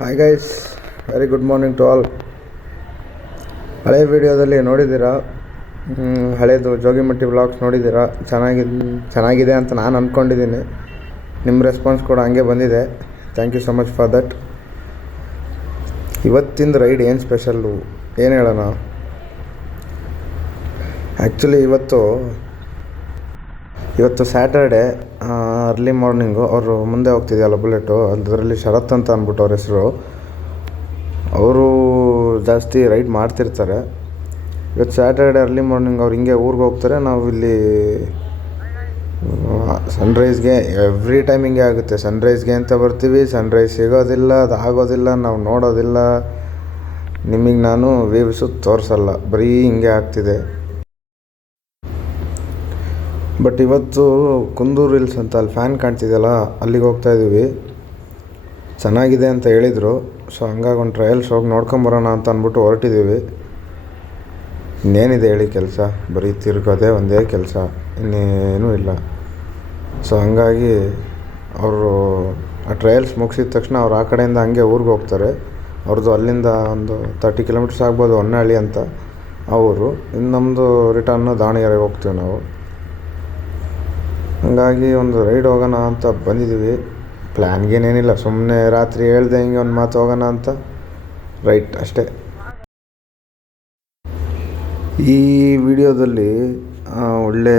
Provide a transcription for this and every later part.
Hi guys, very good morning to all. ಹಳೆ ವಿಡಿಯೋದಲ್ಲಿ ನೋಡಿದ್ದೀರಾ, ಹಳೇದು ಜೋಗಿಮಟ್ಟಿ ವ್ಲಾಗ್ಸ್ ನೋಡಿದ್ದೀರಾ. ಚೆನ್ನಾಗಿದೆ ಅಂತ ನಾನು ಅಂದ್ಕೊಂಡಿದ್ದೀನಿ. ನಿಮ್ಮ ರೆಸ್ಪಾನ್ಸ್ ಕೂಡ ಹಂಗೆ ಬಂದಿದೆ. Thank you so much for that. ಇವತ್ತಿಂದು ರೈಡ್ ಏನು ಸ್ಪೆಷಲ್ಲು, ಏನು ಹೇಳೋಣ. ಆ್ಯಕ್ಚುಲಿ ಇವತ್ತು ಸ್ಯಾಟರ್ಡೆ ಅರ್ಲಿ ಮಾರ್ನಿಂಗು ಅವರು ಮುಂದೆ ಹೋಗ್ತಿದೆಯಲ್ಲ ಬುಲೆಟು, ಅದರಲ್ಲಿ ಶರತ್ ಅಂತ ಅಂದ್ಬಿಟ್ಟು ಅವ್ರ ಹೆಸರು. ಅವರು ಜಾಸ್ತಿ ರೈಡ್ ಮಾಡ್ತಿರ್ತಾರೆ. ಇವತ್ತು ಸ್ಯಾಟರ್ಡೆ ಅರ್ಲಿ ಮಾರ್ನಿಂಗ್ ಅವ್ರು ಹಿಂಗೆ ಊರಿಗೆ ಹೋಗ್ತಾರೆ. ನಾವು ಇಲ್ಲಿ ಸನ್ರೈಸ್ಗೆ ಎವ್ರಿ ಟೈಮ್ ಹಿಂಗೆ ಆಗುತ್ತೆ. ಸನ್ರೈಸ್ಗೆ ಅಂತ ಬರ್ತೀವಿ, ಸನ್ರೈಸ್ ಸಿಗೋದಿಲ್ಲ, ಅದು ಆಗೋದಿಲ್ಲ, ನಾವು ನೋಡೋದಿಲ್ಲ. ನಿಮಗೆ ನಾನು ವೇವ್ಸು ತೋರಿಸಲ್ಲ, ಬರೀ ಹಿಂಗೆ ಆಗ್ತಿದೆ. ಬಟ್ ಇವತ್ತು ಕುಂದೂರು ಹಿಲ್ಸ್ ಅಂತ ಅಲ್ಲಿ ಫ್ಯಾನ್ ಕಾಣ್ತಿದೆಯಲ್ಲ, ಅಲ್ಲಿಗೆ ಹೋಗ್ತಾಯಿದ್ದೀವಿ. ಚೆನ್ನಾಗಿದೆ ಅಂತ ಹೇಳಿದರು. ಸೊ ಹಂಗಾಗಿ ಒಂದು ಟ್ರಯಲ್ಸ್ ಹೋಗಿ ನೋಡ್ಕೊಂಬರೋಣ ಅಂತ ಅಂದ್ಬಿಟ್ಟು ಹೊರಟಿದ್ದೀವಿ. ಇನ್ನೇನಿದೆ ಹೇಳಿ ಕೆಲಸ, ಬರೀ ತಿರ್ಗೋದೇ ಒಂದೇ ಕೆಲಸ, ಇನ್ನೇನೂ ಇಲ್ಲ. ಸೊ ಹಂಗಾಗಿ ಅವರು ಆ ಟ್ರಯಲ್ಸ್ ಮುಗಿಸಿದ ತಕ್ಷಣ ಅವ್ರು ಆ ಕಡೆಯಿಂದ ಹಂಗೆ ಊರಿಗೆ ಹೋಗ್ತಾರೆ. ಅವ್ರದ್ದು ಅಲ್ಲಿಂದ ಒಂದು 30 ಕಿಲೋಮೀಟರ್ಸ್ ಆಗ್ಬೋದು, ಹೊನ್ನಳ್ಳಿ ಅಂತ ಅವರು. ಇನ್ನು ನಮ್ಮದು ರಿಟರ್ನು ದಾವಣಗೆರೆಗೆ ಹೋಗ್ತೀವಿ ನಾವು. ಹಂಗಾಗಿ ಒಂದು ರೈಡ್ ಹೋಗೋಣ ಅಂತ ಬಂದಿದ್ದೀವಿ. ಪ್ಲ್ಯಾನ್ಗೇನೇನಿಲ್ಲ, ಸುಮ್ಮನೆ ರಾತ್ರಿ ಹೇಳ್ದೆ ಹಿಂಗೆ ಒಂದು ಮಾತು ಹೋಗೋಣ ಅಂತ ರೈಟ್ ಅಷ್ಟೇ. ಈ ವಿಡಿಯೋದಲ್ಲಿ ಒಳ್ಳೆ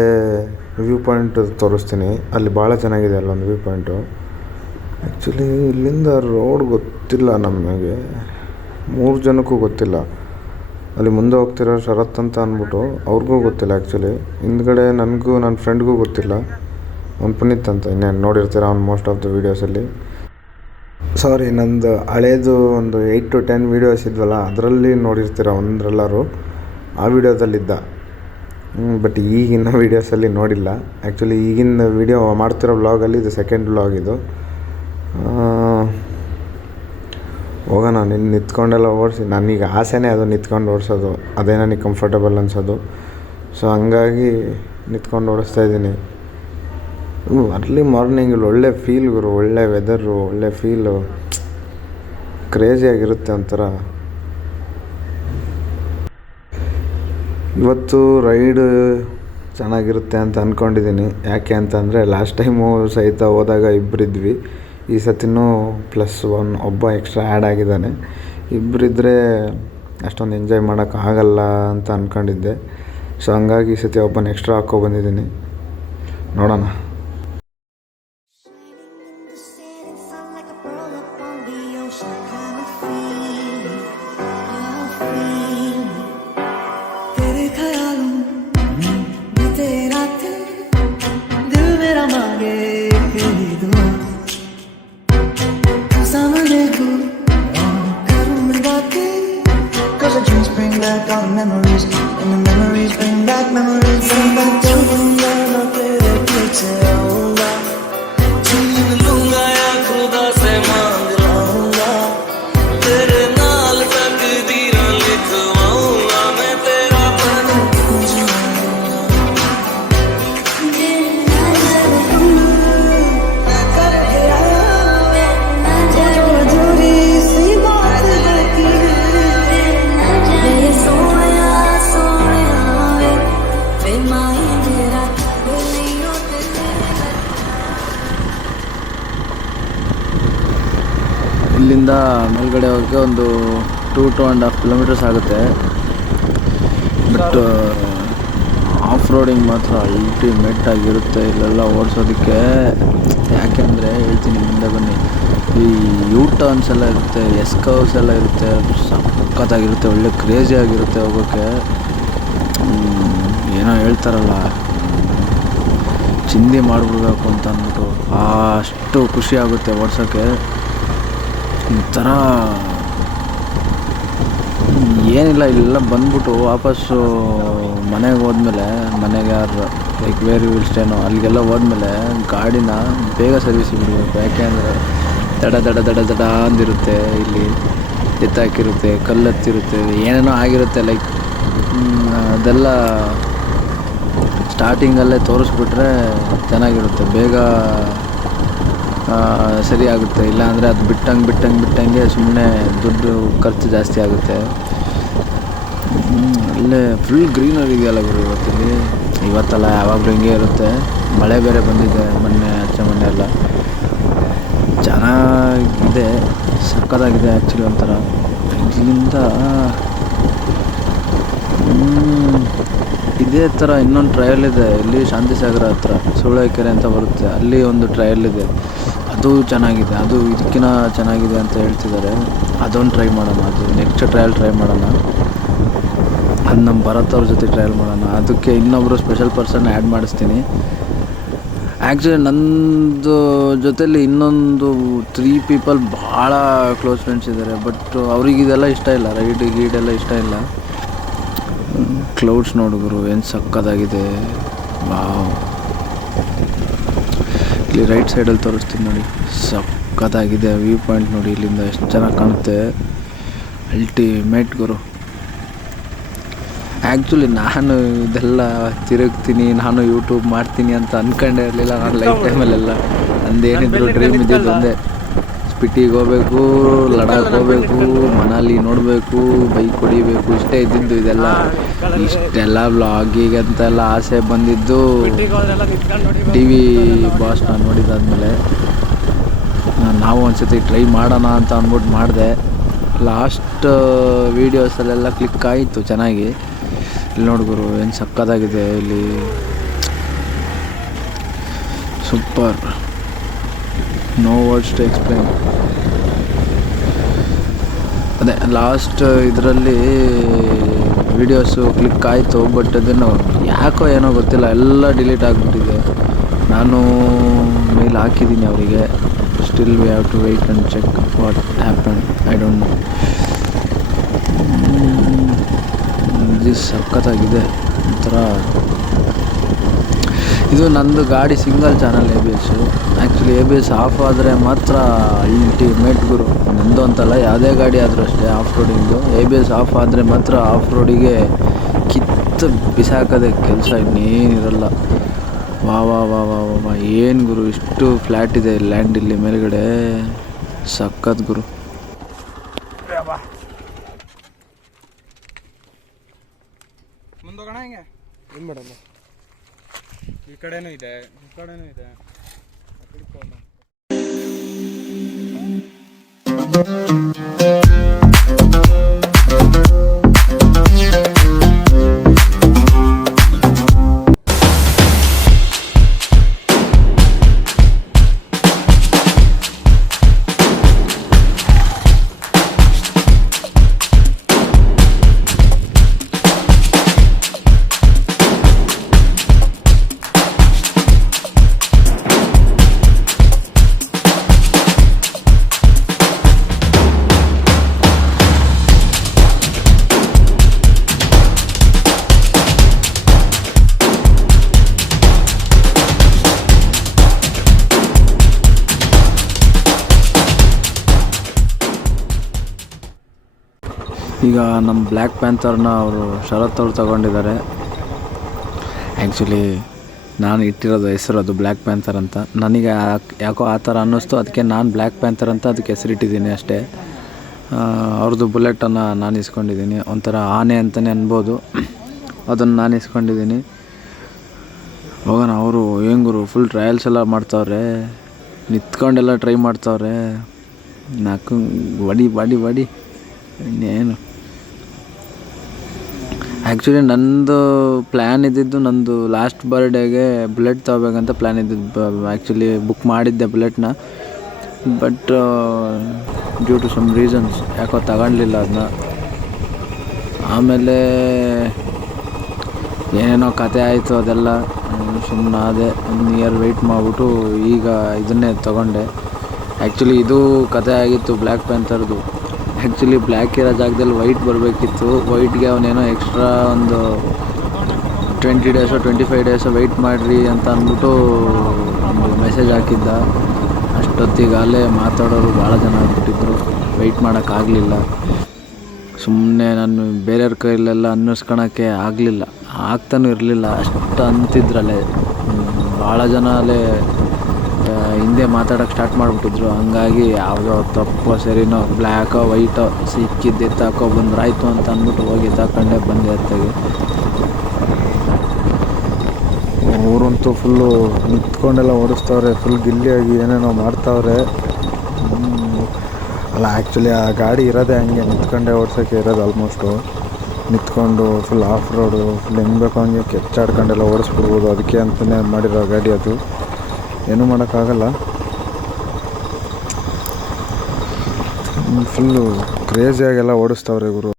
ವ್ಯೂ ಪಾಯಿಂಟ್ ತೋರಿಸ್ತೀನಿ. ಅಲ್ಲಿ ಭಾಳ ಚೆನ್ನಾಗಿದೆ ಅಲ್ಲೊಂದು ವ್ಯೂ ಪಾಯಿಂಟು. ಆ್ಯಕ್ಚುಲಿ ಇಲ್ಲಿಂದ ರೋಡ್ ಗೊತ್ತಿಲ್ಲ ನಮಗೆ, 3 ಜನಕ್ಕೂ ಗೊತ್ತಿಲ್ಲ. ಅಲ್ಲಿ ಮುಂದೆ ಹೋಗ್ತಿರೋ ಶರತ್ ಅಂತ ಅಂದ್ಬಿಟ್ಟು ಅವ್ರಿಗೂ ಗೊತ್ತಿಲ್ಲ. ಆ್ಯಕ್ಚುಲಿ ಹಿಂದ್ಗಡೆ ನನಗೂ ನನ್ನ ಫ್ರೆಂಡ್ಗೂ ಗೊತ್ತಿಲ್ಲ. ಅವ್ನು ಪುನೀತ್ ಅಂತ, ಇನ್ನೇನು ನೋಡಿರ್ತೀರ ಅವ್ನು ಮೋಸ್ಟ್ ಆಫ್ ದ ವೀಡಿಯೋಸಲ್ಲಿ. ಸಾರಿ, ನಂದು ಹಳೇದು ಒಂದು 8 to 10 ವೀಡಿಯೋಸ್ ಇದ್ವಲ್ಲ, ಅದರಲ್ಲಿ ನೋಡಿರ್ತೀರ ಒಂದ್ರೆಲ್ಲರೂ. ಆ ವಿಡಿಯೋದಲ್ಲಿದ್ದ. ಬಟ್ ಈಗಿನ ವೀಡಿಯೋಸಲ್ಲಿ ನೋಡಿಲ್ಲ. ಆ್ಯಕ್ಚುಲಿ ಈಗಿನ ವೀಡಿಯೋ ಮಾಡ್ತಿರೋ ವ್ಲಾಗಲ್ಲಿ ಇದು ಸೆಕೆಂಡ್ ವ್ಲಾಗ್ ಇದು. ಹೋಗೋಣ, ನಿಂತ್ಕೊಂಡೆಲ್ಲ ಓಡಿಸಿ. ನನಗೆ ಆಸೆನೇ ಅದು, ನಿಂತ್ಕೊಂಡು ಓಡಿಸೋದು. ಅದೇ ನನಗೆ ಕಂಫರ್ಟಬಲ್ ಅನ್ಸೋದು. ಸೊ ಹಂಗಾಗಿ ನಿಂತ್ಕೊಂಡು ಓಡಿಸ್ತಾಯಿದ್ದೀನಿ. ಅರ್ಲಿ ಮಾರ್ನಿಂಗಲ್ಲಿ ಒಳ್ಳೆ ಫೀಲ್ ಗುರು, ಒಳ್ಳೆ ವೆದರು, ಒಳ್ಳೆ ಫೀಲು, ಕ್ರೇಜಿಯಾಗಿರುತ್ತೆ ಒಂಥರ. ಇವತ್ತು ರೈಡ್ ಚೆನ್ನಾಗಿರುತ್ತೆ ಅಂತ ಅಂದ್ಕೊಂಡಿದ್ದೀನಿ. ಯಾಕೆ ಅಂತಂದರೆ ಲಾಸ್ಟ್ ಟೈಮು ಸಹಿತ ಹೋದಾಗ ಇಬ್ಬರಿದ್ವಿ. ಈ ಸತಿನೂ +1 ಒಬ್ಬ ಎಕ್ಸ್ಟ್ರಾ ಆ್ಯಡ್ ಆಗಿದ್ದಾನೆ. ಇಬ್ಬರಿದ್ದರೆ ಅಷ್ಟೊಂದು ಎಂಜಾಯ್ ಮಾಡೋಕ್ಕಾಗಲ್ಲ ಅಂತ ಅಂದ್ಕೊಂಡಿದ್ದೆ. ಸೊ ಹಂಗಾಗಿ ಈ ಸತಿ ಒಬ್ಬನ ಎಕ್ಸ್ಟ್ರಾ ಹಾಕ್ಕೊಬಂದಿದ್ದೀನಿ. ನೋಡೋಣ. Memories, and the memories bring back memories. Bring back to मैं तेरे पीछे आऊँगा, छीन लूँगा या खुदा से मांग लाऊँगा, तेरे नाल तकदीरें लिखवाऊँगा, मैं तेरा बन जाऊँगा। करके आया जो अधूरी सी बात बाकी है। ಇಲ್ಲಿಂದ ಮೇಲ್ಗಡೆ ಹೋಗೋಕ್ಕೆ ಒಂದು 2.5 ಕಿಲೋಮೀಟರ್ಸ್ ಆಗುತ್ತೆ. ಬಟ್ ಆಫ್ ರೋಡಿಂಗ್ ಮಾತ್ರ ಅಲ್ಟಿಮೇಟ್ ಆಗಿರುತ್ತೆ ಇಲ್ಲೆಲ್ಲ ಓಡಿಸೋದಕ್ಕೆ. ಯಾಕೆಂದರೆ ಹೇಳ್ತೀನಿ, ಮುಂದೆ ಬನ್ನಿ. ಈ ಯೂ ಟರ್ನ್ಸ್ ಎಲ್ಲ ಇರುತ್ತೆ, ಎಸ್ಕರ್ವ್ಸ್ ಎಲ್ಲ ಇರುತ್ತೆ, ಸಖತ್ತಾಗಿರುತ್ತೆ, ಒಳ್ಳೆ ಕ್ರೇಜಿ ಆಗಿರುತ್ತೆ ಹೋಗೋಕ್ಕೆ. ಏನೋ ಹೇಳ್ತಾರಲ್ಲ, ಚಿಂದಿ ಮಾಡಿಬಿಡ್ಬೇಕು ಅಂತ ಅಂದ್ಬಿಟ್ಟು ಅಷ್ಟು ಖುಷಿ ಆಗುತ್ತೆ ಓಡ್ಸೋಕ್ಕೆ. ಒಂಥರ ಏನಿಲ್ಲ, ಇಲ್ಲೆಲ್ಲ ಬಂದ್ಬಿಟ್ಟು ವಾಪಸ್ಸು ಮನೆಗೆ ಹೋದ್ಮೇಲೆ, ಮನೆಗೆ ಯಾರು ಲೈಕ್ ವೇರ್ ವಿಲ್ಸ್ಟೇನೋ ಅಲ್ಲಿಗೆಲ್ಲ ಹೋದ್ಮೇಲೆ ಗಾಡಿನ ಬೇಗ ಸರ್ವಿಸಿಗೆ ಬಿಡಬೇಕು. ಯಾಕೆ ಅಂದರೆ ದಡ ಅಂದಿರುತ್ತೆ, ಇಲ್ಲಿ ಎತ್ತಾಕಿರುತ್ತೆ, ಕಲ್ಲತ್ತಿರುತ್ತೆ, ಏನೇನೋ ಆಗಿರುತ್ತೆ. ಲೈಕ್ ಅದೆಲ್ಲ ಸ್ಟಾರ್ಟಿಂಗಲ್ಲೇ ತೋರಿಸ್ಬಿಟ್ರೆ ಚೆನ್ನಾಗಿರುತ್ತೆ. ಬೇಗ ಸರಿ ಆಗುತ್ತೆ. ಇಲ್ಲಾಂದರೆ ಅದು ಬಿಟ್ಟಂಗೆ ಸುಮ್ಮನೆ ದುಡ್ಡು ಖರ್ಚು ಜಾಸ್ತಿ ಆಗುತ್ತೆ. ಅಲ್ಲೇ ಫುಲ್ ಗ್ರೀನರಿ ಇದೆಯಲ್ಲ ಗುರು ಇವತ್ತಲ್ಲ ಯಾವಾಗಲೂ ಹಿಂಗೆ ಇರುತ್ತೆ. ಮಳೆ ಬೇರೆ ಬಂದಿದೆ ಮೊನ್ನೆ ಎಲ್ಲ ಚೆನ್ನಾಗಿದೆ, ಸಕ್ಕತ್ತಾಗಿದೆ ಆ್ಯಕ್ಚುಲಿ. ಒಂಥರ ಇಲ್ಲಿಂದ ಇದೇ ಥರ ಇನ್ನೊಂದು ಟ್ರಯಲ್ ಇದೆ ಇಲ್ಲಿ ಶಾಂತಿಸಾಗರ ಹತ್ರ, ಸೂಳೆಕೆರೆ ಅಂತ ಬರುತ್ತೆ, ಅಲ್ಲಿ ಒಂದು ಟ್ರಯಲ್ ಇದೆ. ಅದು ಚೆನ್ನಾಗಿದೆ, ಅದು ಇದಕ್ಕಿಂತ ಚೆನ್ನಾಗಿದೆ ಅಂತ ಹೇಳ್ತಿದ್ದಾರೆ. ಅದೊಂದು ಟ್ರೈ ಮಾಡೋಣ, ಅದು ನೆಕ್ಸ್ಟ್ ಟ್ರಯಲ್ ಟ್ರೈ ಮಾಡೋಣ. ಅದು ನಮ್ಮ ಭರತ್ ಅವ್ರ ಜೊತೆ ಟ್ರಯಲ್ ಮಾಡೋಣ. ಅದಕ್ಕೆ ಇನ್ನೊಬ್ಬರು ಸ್ಪೆಷಲ್ ಪರ್ಸನ್ ಆ್ಯಡ್ ಮಾಡಿಸ್ತೀನಿ. ಆ್ಯಕ್ಚುಲಿ ನಂದು ಜೊತೇಲಿ ಇನ್ನೊಂದು 3 ಪೀಪಲ್ ಭಾಳ ಕ್ಲೋಸ್ ಫ್ರೆಂಡ್ಸ್ ಇದ್ದಾರೆ. ಬಟ್ ಅವ್ರಿಗೆ ಇದೆಲ್ಲ ಇಷ್ಟ ಇಲ್ಲ, ಗೀಡೆಲ್ಲ ಇಷ್ಟ ಇಲ್ಲ. ಕ್ಲೌಡ್ಸ್ ನೋಡಿದ್ರು ಏನು ಸಕ್ಕತ್ತಾಗಿದೆ. ವಾವ್, ಇಲ್ಲಿ ರೈಟ್ ಸೈಡಲ್ಲಿ ತೋರಿಸ್ತೀನಿ ನೋಡಿ, ಸಕ್ಕತ್ತಾಗಿದೆ ವ್ಯೂ ಪಾಯಿಂಟ್ ನೋಡಿ. ಇಲ್ಲಿಂದ ಎಷ್ಟು ಚೆನ್ನಾಗಿ ಕಾಣುತ್ತೆ, ಅಲ್ಟಿಮೇಟ್ ಗುರು. ಆ್ಯಕ್ಚುಲಿ ನಾನು ಇದೆಲ್ಲ ತಿರುಗ್ತೀನಿ, ನಾನು ಯೂಟ್ಯೂಬ್ ಮಾಡ್ತೀನಿ ಅಂತ ಅಂದ್ಕೊಂಡೇ ಇರಲಿಲ್ಲ ನಾನು ಲೈಫ್ ಟೈಮಲ್ಲೆಲ್ಲ. ನಂದೇನಿದ್ರು ಡ್ರೀಮ್ ಇದ್ದಿದ್ದು ಒಂದೇ, ಸ್ಪಿಟಿಗೆ ಹೋಗ್ಬೇಕು, ಲಡಾಖ್ ಹೋಗ್ಬೇಕು, ಮನಾಲಿ ನೋಡಬೇಕು, ಬೈಕ್ ಹೊಡಿಬೇಕು, ಇಷ್ಟೇ ಇದ್ದಿದ್ದು. ಇಷ್ಟೆಲ್ಲ ವ್ಲಾಗಿಗೆ ಅಂತೆಲ್ಲ ಆಸೆ ಬಂದಿದ್ದು TV ಬಾಸ್ನ ನೋಡಿದಾದ್ಮೇಲೆ. ನಾವು ಒಂದ್ಸತಿ ಟ್ರೈ ಮಾಡೋಣ ಅಂತ ಅಂದ್ಬಿಟ್ಟು ಮಾಡಿದೆ. ಲಾಸ್ಟ್ ವೀಡಿಯೋಸಲ್ಲೆಲ್ಲ ಕ್ಲಿಕ್ ಆಯಿತು ಚೆನ್ನಾಗಿ. ಇಲ್ಲಿ ನೋಡ್ಗುರು ಏನು ಸಕ್ಕತ್ತಾಗಿದೆ, ಇಲ್ಲಿ super, no words to explain. ಅದೇ ಲಾಸ್ಟ್ ಇದರಲ್ಲಿ ವೀಡಿಯೋಸು ಕ್ಲಿಕ್ ಆಯಿತು, ಬಟ್ ಅದನ್ನು ಯಾಕೋ ಏನೋ ಗೊತ್ತಿಲ್ಲ, ಎಲ್ಲ ಡಿಲೀಟ್ ಆಗಿಬಿಟ್ಟಿದೆ. ನಾನು ಮೇಲ್ ಹಾಕಿದ್ದೀನಿ ಅವರಿಗೆ, still we have to wait and check what happen, I don't know. ಇದು ಸಖತ್ತಾಗಿದೆ ಒಂಥರ. ಇದು ನಂದು ಗಾಡಿ single channel ABS. Actually ABS off ಆದರೆ ಮಾತ್ರ ಅಲ್ಟಿಮೇಟ್ ಗುರು. ನಂದು ಅಂತಲ್ಲ, ಯಾವುದೇ ಗಾಡಿ ಆದರೂ ಅಷ್ಟೇ ಆಫ್ ರೋಡಿಂದು ABS ಆಫ್ ಆದರೆ ಮಾತ್ರ ಆಫ್ ರೋಡಿಗೆ ಕಿತ್ತು ಬಿಸಾಕೋದೇ ಕೆಲಸ, ಇನ್ನೇನಿರಲ್ಲ. ವಾ ವಾ ವಾ ವಾ ವಾ ಏನು ಗುರು, ಇಷ್ಟು ಫ್ಲ್ಯಾಟ್ ಇದೆ ಲ್ಯಾಂಡ್ ಇಲ್ಲಿ ಮೇಲ್ಗಡೆ, ಸಖತ್ ಗುರು. ಮುಂದೋಗೋಣ ಹಿಂಗೆ ಏನು ಮಾಡೋಣ, ಈ ಕಡೆನೂ ಇದೆ, ಈ ಕಡೆನೂ ಇದೆ. ಈಗ ನಮ್ಮ ಬ್ಲ್ಯಾಕ್ ಪ್ಯಾಂಥರ್ನ ಅವರು ಶರತ್ ಅವ್ರು ತಗೊಂಡಿದ್ದಾರೆ. ಆ್ಯಕ್ಚುಲಿ ನಾನು ಇಟ್ಟಿರೋದು ಹೆಸರು ಅದು ಬ್ಲ್ಯಾಕ್ ಪ್ಯಾಂಥರ್ ಅಂತ. ನನಗೆ ಯಾಕೋ ಆ ಥರ ಅನ್ನಿಸ್ತು, ಅದಕ್ಕೆ ನಾನು ಬ್ಲ್ಯಾಕ್ ಪ್ಯಾಂಥರ್ ಅಂತ ಅದಕ್ಕೆ ಹೆಸರಿಟ್ಟಿದ್ದೀನಿ ಅಷ್ಟೇ. ಅವ್ರದ್ದು ಬುಲೆಟನ್ನು ನಾನು ಇಸ್ಕೊಂಡಿದ್ದೀನಿ, ಒಂಥರ ಆನೆ ಅಂತಲೇ ಅನ್ಬೋದು, ಅದನ್ನು ನಾನು ಇಸ್ಕೊಂಡಿದ್ದೀನಿ. ಹೋಗೋಣ. ಅವರು ಏನು ಗುರು ಫುಲ್ ಟ್ರಯಲ್ಸ್ ಎಲ್ಲ ಮಾಡ್ತಾವ್ರೆ, ನಿಂತ್ಕೊಂಡೆಲ್ಲ ಟ್ರೈ ಮಾಡ್ತಾವ್ರೆ. ನಾಲ್ಕು ಬಡಿ ಇನ್ನೇನು. ಆ್ಯಕ್ಚುಲಿ ನಂದು ಪ್ಲ್ಯಾನ್ ಇದ್ದಿದ್ದು, ನಂದು ಲಾಸ್ಟ್ ಬರ್ಡೇಗೆ ಬುಲೆಟ್ ತೊಗೋಬೇಕಂತ ಪ್ಲ್ಯಾನ್ ಇದ್ದಿದ್ದು. ಆ್ಯಕ್ಚುಲಿ ಬುಕ್ ಮಾಡಿದ್ದೆ ಬುಲೆಟ್ನ, but due to some reasons ಯಾಕೋ ತಗೊಳ್ಲಿಲ್ಲ ಅದನ್ನ. ಆಮೇಲೆ ಏನೇನೋ ಕತೆ ಆಯಿತು, ಅದೆಲ್ಲ ಸುಮ್ಮನೆ ಅದೇ 1 ಇಯರ್ ವೆಯ್ಟ್ ಮಾಡಿಬಿಟ್ಟು ಈಗ ಇದನ್ನೇ ತೊಗೊಂಡೆ. ಆ್ಯಕ್ಚುಲಿ ಇದು ಕತೆ ಆಗಿತ್ತು ಬ್ಲ್ಯಾಕ್ ಪ್ಯಾಂಥರ್ದು. ಆ್ಯಕ್ಚುಲಿ ಬ್ಲ್ಯಾಕ್ ಇರೋ ಜಾಗದಲ್ಲಿ ವೈಟ್ ಬರಬೇಕಿತ್ತು. ವೈಟ್ಗೆ ಅವನೇನೋ ಎಕ್ಸ್ಟ್ರಾ ಒಂದು 20 ಡೇಸೋ 25 ಡೇಸೋ ವೆಯ್ಟ್ ಮಾಡಿರಿ ಅಂತ ಅಂದ್ಬಿಟ್ಟು ಒಂದು ಮೆಸೇಜ್ ಹಾಕಿದ್ದ. ಅಷ್ಟೊತ್ತಿಗಾಲೇ ಮಾತಾಡೋರು ಭಾಳ ಜನ ಆಗ್ಬಿಟ್ಟಿದ್ರು, ವೆಯ್ಟ್ ಮಾಡೋಕ್ಕಾಗಲಿಲ್ಲ. ಸುಮ್ಮನೆ ನಾನು ಬೇರೆಯವ್ರ ಕೈಲೆಲ್ಲ ಅನ್ನಿಸ್ಕೊಳಕ್ಕೆ ಆಗಲಿಲ್ಲ, ಆಗ್ತಾನೂ ಇರಲಿಲ್ಲ. ಅಷ್ಟು ಅಂತಿದ್ರಲ್ಲೇ ಭಾಳ ಜನ ಅಲ್ಲೇ ಹಿಂದೆ ಮಾತಾಡೋಕ್ಕೆ ಸ್ಟಾರ್ಟ್ ಮಾಡಿಬಿಟ್ಟಿದ್ರು. ಹಂಗಾಗಿ ಯಾವುದೋ ತಪ್ಪೋ ಸರಿನೋ ಬ್ಲ್ಯಾಕೋ ವೈಟೋ ಸಿಕ್ಕಿದ್ದು ಎತ್ತಾಕೋ ಬಂದ್ರೆ ಆಯಿತು ಅಂತ ಅಂದ್ಬಿಟ್ಟು ಹೋಗಿ ಎತ್ತಾಕೊಂಡೆ ಬಂದೆ ಎತ್ತಾಗಿ. ಅವರಂತೂ ಫುಲ್ಲು ನಿಂತ್ಕೊಂಡೆಲ್ಲ ಓಡಿಸ್ತವ್ರೆ, ಫುಲ್ ಗಿಲ್ಲಿಯಾಗಿ ಏನೇನೋ ಮಾಡ್ತಾವ್ರೆ. ಅಲ್ಲ ಆ್ಯಕ್ಚುಲಿ ಆ ಗಾಡಿ ಇರೋದೇ ಹಂಗೆ ನಿಂತ್ಕೊಂಡೆ ಓಡ್ಸೋಕ್ಕೆ ಇರೋದು. ಆಲ್ಮೋಸ್ಟು ನಿಂತ್ಕೊಂಡು ಫುಲ್ ಆಫ್ ರೋಡು ಫುಲ್ ಹೆಂಗೆ ಬೇಕೋ ಹಂಗೆ ಕೆಚ್ಚಾಡ್ಕೊಂಡೆಲ್ಲ ಓಡಿಸ್ಬಿಡ್ಬೋದು. ಅದಕ್ಕೆ ಅಂತಲೇ ಮಾಡಿರೋ ಗಾಡಿ ಅದು, ಏನೂ ಮಾಡೋಕ್ಕಾಗಲ್ಲ. ಫುಲ್ಲು ಕ್ರೇಜಿಯಾಗೆಲ್ಲ ಓಡಿಸ್ತವ್ರೆ ಇವರು.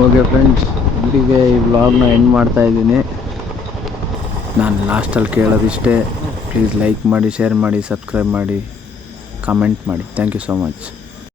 ಓಕೆ ಫ್ರೆಂಡ್ಸ್, ಇಲ್ಲಿಗೆ ಈ ವ್ಲಾಗ್ನ ಎಂಡ್ ಮಾಡ್ತಾಯಿದ್ದೀನಿ. ನಾನು ಲಾಸ್ಟಲ್ಲಿ ಕೇಳೋದಿಷ್ಟೇ, ಪ್ಲೀಸ್ ಲೈಕ್ ಮಾಡಿ, ಶೇರ್ ಮಾಡಿ, ಸಬ್ಸ್ಕ್ರೈಬ್ ಮಾಡಿ, ಕಮೆಂಟ್ ಮಾಡಿ. Thank you so much.